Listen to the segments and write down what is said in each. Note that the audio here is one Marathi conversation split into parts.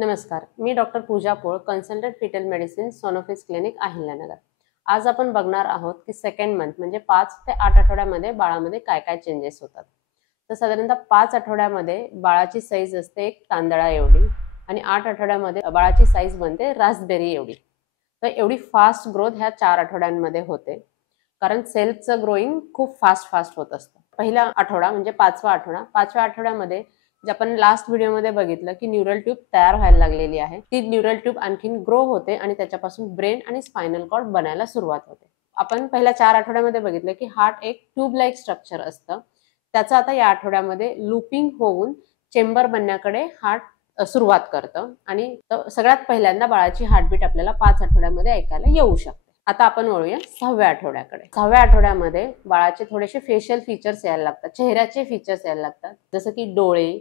नमस्कार, मी doctor Pooja Pol, consultant fetal medicine, सोनोफिस क्लिनिक, अहिल्यानगर. आज आपण बघणार आहोत की सेकंड मंथ म्हणजे 5 ते 8 आठवड्यामध्ये बाळामध्ये काय काय चेंजेस होतात. तर साधारणतः 5 आठवड्यामध्ये बाळाची साईज असते एक तांदळा एवढी आणि 8 आठवड्यामध्ये बाळाची साईज बनते रास्पबेरी एवढी. तर एवढी फास्ट ग्रोथ ह्या 4 आठवड्यांमध्ये होते, कारण सेल्सचं ग्रोईंग खूप फास्ट होत असतं. पहिला आठवडा म्हणजे 5वा आठवडा, 5व्या आठवड्यामध्ये जे आपण लास्ट व्हिडिओमध्ये बघितलं की न्यूरल ट्यूब तयार व्हायला लागलेली आहे. ती न्यूरल ट्यूब आणखीन ग्रो होते आणि त्याच्यापासून ब्रेन आणि स्पायनल कॉर्ड बनायला सुरुवात होते. आपण पहिल्या 4 आठवड्यामध्ये बघितलं की हार्ट एक ट्यूब लाईक स्ट्रक्चर असतं. त्याचं आता या आठवड्यामध्ये लूपिंग होऊन चेंबर बनण्याकडे हार्ट सुरुवात करतं आणि सगळ्यात पहिल्यांदा बाळाची हार्टबीट आपल्याला 5 आठवड्यामध्ये ऐकायला येऊ शकते. आता आपण वळूया 6व्या आठवड्याकडे. 6व्या आठवड्यामध्ये बाळाचे थोडेसे फेशियल फीचर्स यायला लागतात, चेहऱ्याचे फीचर्स यायला लागतात, जसं की डोळे,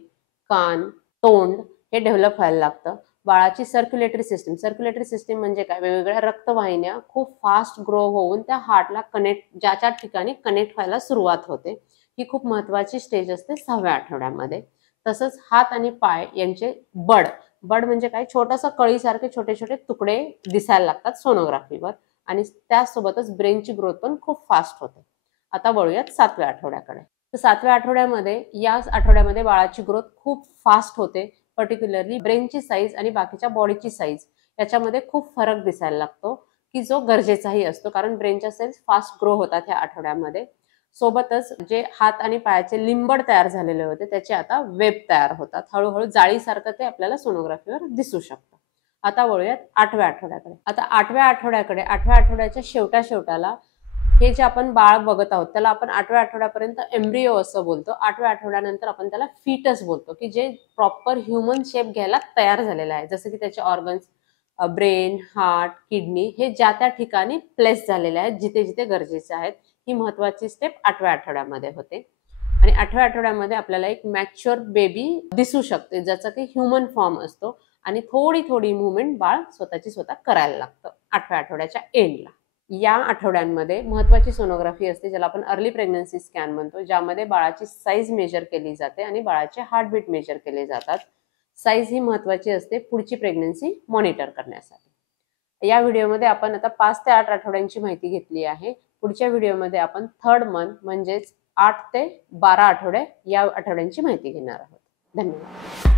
कान, तोंड हे डेव्हलप व्हायला लागतं. बाळाची सर्क्युलेटरी सिस्टीम म्हणजे काय, वेगवेगळ्या रक्तवाहिन्या खूप फास्ट ग्रो होऊन त्या हार्टला ज्याच्या ठिकाणी कनेक्ट व्हायला सुरुवात होते. ही खूप महत्वाची स्टेज असते 6व्या आठवड्यामध्ये. तसंच हात आणि पाय यांचे बड म्हणजे काय, छोटासा कळीसारखे छोटे छोटे तुकडे दिसायला लागतात सोनोग्राफीवर आणि त्यासोबतच ब्रेनची ग्रोथ पण खूप फास्ट होते. आता वळूयात 7व्या आठवड्याकडे. तर 7व्या आठवड्यामध्ये या आठवड्यामध्ये बाळाची ग्रोथ खूप फास्ट होते. पर्टिक्युलरली ब्रेनची साईज आणि बाकीच्या बॉडीची साईज याच्यामध्ये खूप फरक दिसायला लागतो, की जो गरजेचाही असतो, कारण ब्रेनच्या सेल्स फास्ट ग्रो होतात ह्या आठवड्यामध्ये. सोबतच जे हात आणि पायाचे लिंबड तयार झालेले होते त्याचे आता वेब तयार होतात. हळूहळू जाळीसारखं ते आपल्याला सोनोग्राफीवर दिसू शकतं. आता वळूयात 8व्या आठवड्याकडे. आता 8व्या आठवड्याच्या शेवटाला हे जे आपण बाळ बघत आहोत त्याला आपण 8व्या आठवड्यापर्यंत एम्ब्रिओ असं बोलतो. 8व्या आठवड्यानंतर आपण त्याला फीटस बोलतो, की जे प्रॉपर ह्युमन शेप घ्यायला तयार झालेलं आहे. जसं की त्याचे ऑर्गन्स, ब्रेन, हार्ट, किडनी हे ज्या त्या ठिकाणी प्लेस झालेले आहेत, जिथे जिथे गरजेचे आहेत. ही महत्वाची स्टेप 8व्या आठवड्यामध्ये होते. आणि 8व्या आठवड्यामध्ये आपल्याला एक मॅच्युअर बेबी दिसू शकते, ज्याचा काही ह्युमन फॉर्म असतो आणि थोडी मुवमेंट बाळ स्वतः करायला लागतं 8व्या आठवड्याच्या एंडला. या आठवड्यांमध्ये महत्वाची सोनोग्राफी असते, ज्याला आपण अर्ली प्रेग्नन्सी स्कॅन म्हणतो, ज्यामध्ये बाळाची साईज मेजर केली जाते आणि बाळाचे हार्टबीट मेजर केले जातात. साईज ही महत्वाची असते पुढची प्रेग्नन्सी मॉनिटर करण्यासाठी. या व्हिडिओमध्ये आपण आता 5 ते 8 आठवड्यांची माहिती घेतली आहे. पुढच्या व्हिडिओमध्ये आपण 3rd मंथ म्हणजेच 8 ते 12 आठवडे या आठवड्यांची माहिती घेणार आहोत. धन्यवाद.